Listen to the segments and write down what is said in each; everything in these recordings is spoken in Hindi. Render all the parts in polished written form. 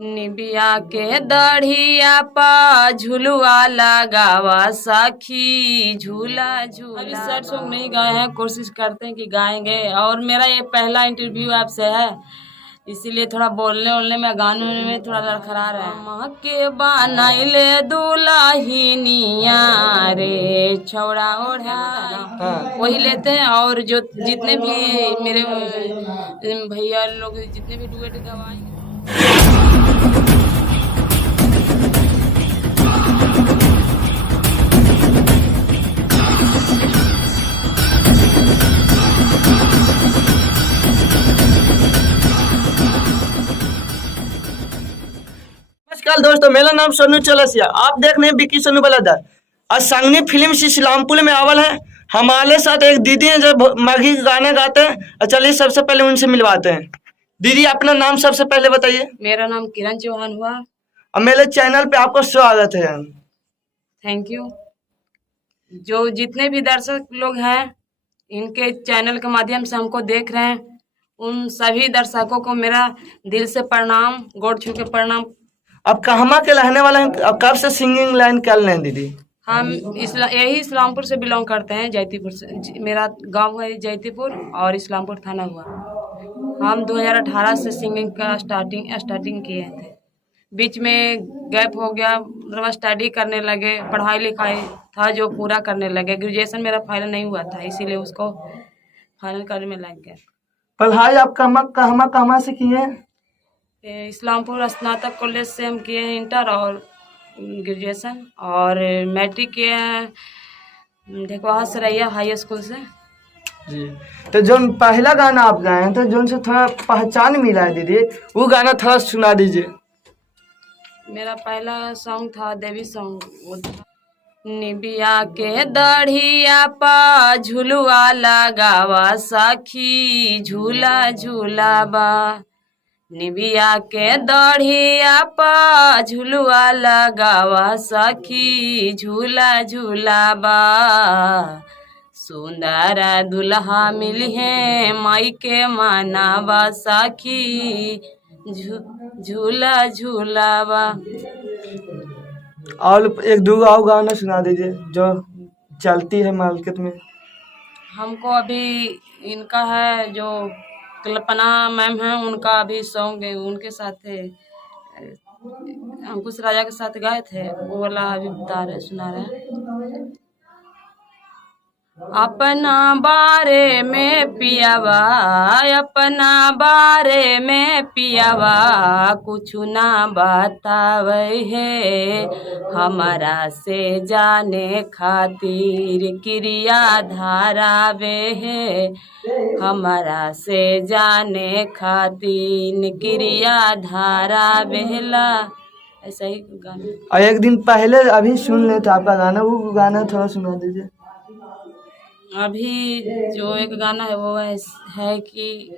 निबिया के दढ़िया पा झुलुआ लगावा सखी झूला झूला। अभी सैड सॉन्ग नहीं गाए हैं, कोशिश करते हैं कि गाएंगे। और मेरा ये पहला इंटरव्यू आपसे है, इसीलिए थोड़ा बोलने में गाने में थोड़ा लड़खड़ा रहा है। माँ के बनाइले दुल्हिनिया रे छौड़ा ओढ़ा, वही लेते हैं। और जो जितने भी मेरे भैया लोग जितने भी डुएट गवाएंगे। नमस्कार दोस्तों, मेरा नाम सोनू चौरसिया। आप देख रहे हैं बिक्की सोनू बलादर। आज संगनी फिल्म से इस्लामपुर में आवल है। हमारे साथ एक दीदी हैं जो मगही गाने गाते हैं। चलिए सबसे पहले उनसे मिलवाते हैं। दीदी, अपना नाम सबसे पहले बताइए। मेरा नाम किरण चौहान हुआ। और मेरे चैनल पे आपका स्वागत है। Thank you. जो जितने भी दर्शक लोग हैं इनके चैनल के माध्यम से हमको देख रहे हैं, उन सभी दर्शकों को मेरा दिल से प्रणाम, गोड़ छू के प्रणाम। अब कहवा के रहने वाले हैं? अब कब से सिंगिंग लाइन कर रहे हैं दीदी? हम यही इस्लामपुर से बिलोंग करते हैं, जयतीपुर से। मेरा गांव है जयतीपुर और इस्लामपुर थाना हुआ। हम 2018 से सिंगिंग का स्टार्टिंग किए थे। बीच में गैप हो गया, मतलब स्टडी करने लगे, पढ़ाई लिखाई था जो पूरा करने लगे। ग्रेजुएशन मेरा फाइनल नहीं हुआ था, इसीलिए उसको फाइनल करने में लग गया। पढ़ाई आप कहवा से किए हैं? इस्लामपुर स्नातक कॉलेज से हम किए हैं इंटर और ग्रेजुएशन, और मैट्रिक किए हैं ढेकवाहा सरैया हाई स्कूल से। जी, तो जो पहला गाना आप गाए हैं तो जो से थोड़ा पहचान मिला है दीदी, वो गाना थोड़ा सुना दीजिए। मेरा पहला सॉन्ग था देवी सॉन्ग। निबिया के दढ़िया पा झुलुआ लगावा सखी झूला झूलाबा। निबिया के दढ़िया पा झुलुआ लगावा सखी झूला झूलाबा। सुंदर दुल्हा मिली है माई के मानावा सखी झूला झूलावा। और एक दो और गाना सुना दीजिए जो चलती है मार्केट में। हमको अभी इनका है जो कल्पना मैम है, उनका अभी सॉन्ग उनके साथ थे, अंकुश राजा के साथ गाए थे, वो वाला अभी बता रहे सुना रहे। अपना बारे में पियावा, अपना बारे में पियावा कुछ ना बतावे है। हमारा से जाने खातिर क्रिया धारावे है। हमारा से जाने खातिर क्रिया धारावेला। ऐसा ही गाना। और एक दिन पहले अभी सुन लेते आपका गाना, वो गाना थोड़ा सुना दीजिए। अभी जो एक गाना है वो है कि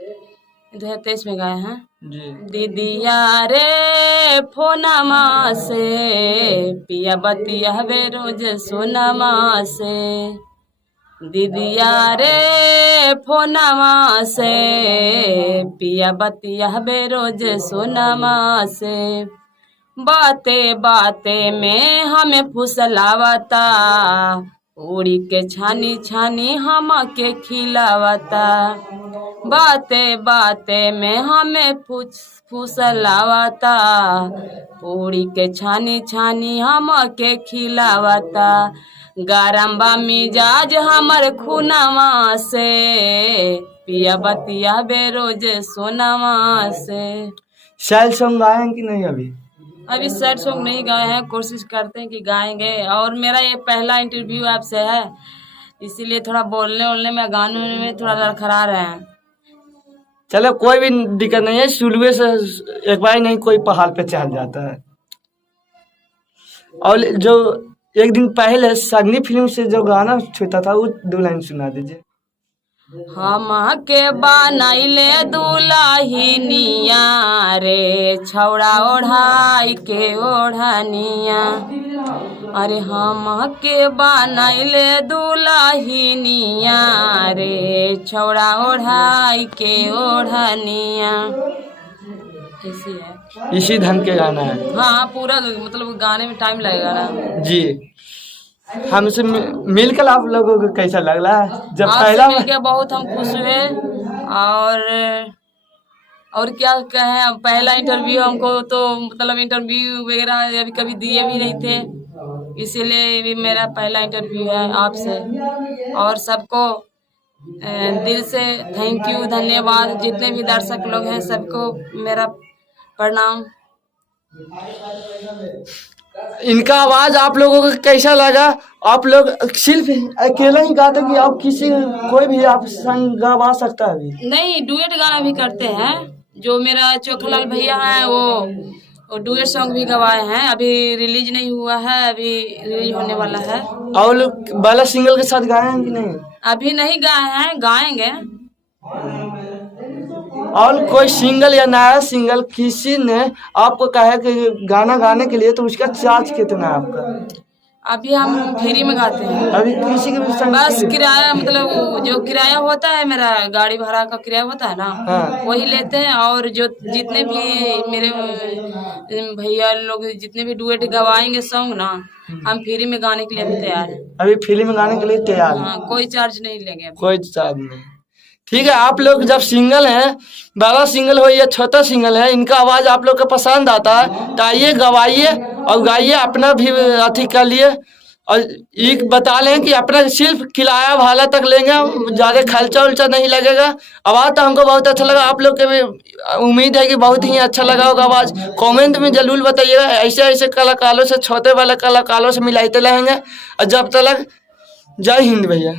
2023 में गाए हैं जी। दीदिया रे फोनमा से पिया बतिया वे रोज सोनमा से। दीदिया रे फोनमा से पिया बतिया वे रोज सोनमा से। बाते बाते में हमें फुसलावता, उड़ी के छानी छानी हम के खिलावता। बाते बाते में हमें फुसलावता, उड़ी के छानी छानी हम के खिलावता। गरम बा मिजाज हमर खुनवा से पिया बतिया बेरोज सोनवा से। सैड सॉन्ग गाए हैं कि नहीं? अभी सैड सॉन्ग नहीं गाए हैं, कोशिश करते हैं कि गाएंगे। और मेरा ये पहला इंटरव्यू आपसे है, इसीलिए थोड़ा बोलने में गाने में थोड़ा लड़खड़ा रहे हैं। चलो कोई भी दिक्कत नहीं है, शुरू से एक बार नहीं कोई पहाड़ पे चढ़ जाता है। और जो एक दिन पहले संगनी फिल्म से जो गाना छूटा था वो 2 लाइन सुना दीजिए। हम के बनाइले दुल्हिनिया रे छौड़ा ओढ़ाई के ओढ़निया। अरे हम के बनाइले दुल्हिनिया रे छौड़ा ओढ़ाई के ओढ़निया। ऐसी है। इसी ढंग के गाना है हाँ पूरा मतलब गाने में टाइम लगेगा ना। जी। हमसे मिलकर आप लोगों को कैसा लग रहा है? जब पहला आपसे मिलके बहुत हम खुश हुए। और क्या कहें, पहला इंटरव्यू हमको तो मतलब इंटरव्यू वगैरह अभी कभी दिए भी नहीं थे, इसीलिए भी मेरा पहला इंटरव्यू है आपसे। और सबको दिल से थैंक यू, धन्यवाद। जितने भी दर्शक लोग हैं सबको मेरा प्रणाम। इनका आवाज आप लोगों को कैसा लगा? आप लोग सिर्फ अकेला ही गाते कि आप किसी कोई भी आप संग गवा सकता है अभी? नहीं, डुएट गाना भी करते हैं। जो मेरा चोखलाल भैया हैं वो डुएट सॉन्ग भी गवाए हैं। अभी रिलीज नहीं हुआ है, अभी रिलीज होने वाला है। और लोग बाला सिंगल के साथ गाए हैं कि नहीं? अभी नहीं गाए हैं, गाएंगे। और कोई सिंगल या नया सिंगल किसी ने आपको कहा कि गाना गाने के लिए, तो उसका चार्ज कितना है आपका? अभी हम फ्री में गाते हैं। अभी किसी के भी संग बस किराया, मतलब जो किराया होता है मेरा गाड़ी भाड़ा का किराया होता है ना, हाँ। वही लेते हैं। और जो जितने भी मेरे भैया लोग जितने भी डुएट गवाएंगे सॉन्ग ना, हम फ्री में गाने के लिए भी तैयार हैं। अभी फिल्म में गाने के लिए तैयार है? हाँ, कोई चार्ज नहीं लेंगे अभी। कोई चार्ज नहीं। ठीक है, आप लोग जब सिंगल हैं, बड़ा सिंगल हो या छोटा सिंगल है, इनका आवाज आप लोग को पसंद आता है तो आइए गवाइए और गाइए, अपना भी अथी कर लिए। और एक बता लें कि अपना सिर्फ किराया भाड़ा तक लेंगे, ज़्यादा खर्चा उर्चा नहीं लगेगा। आवाज़ तो हमको बहुत अच्छा लगा, आप लोग के भी उम्मीद है कि बहुत ही अच्छा लगा होगा आवाज़। कमेंट में जरूर बताइएगा। ऐसे ऐसे कलाकारों से, छोटे वाले कलाकारों से मिलाते रहेंगे। और जब तक जय हिंद भैया।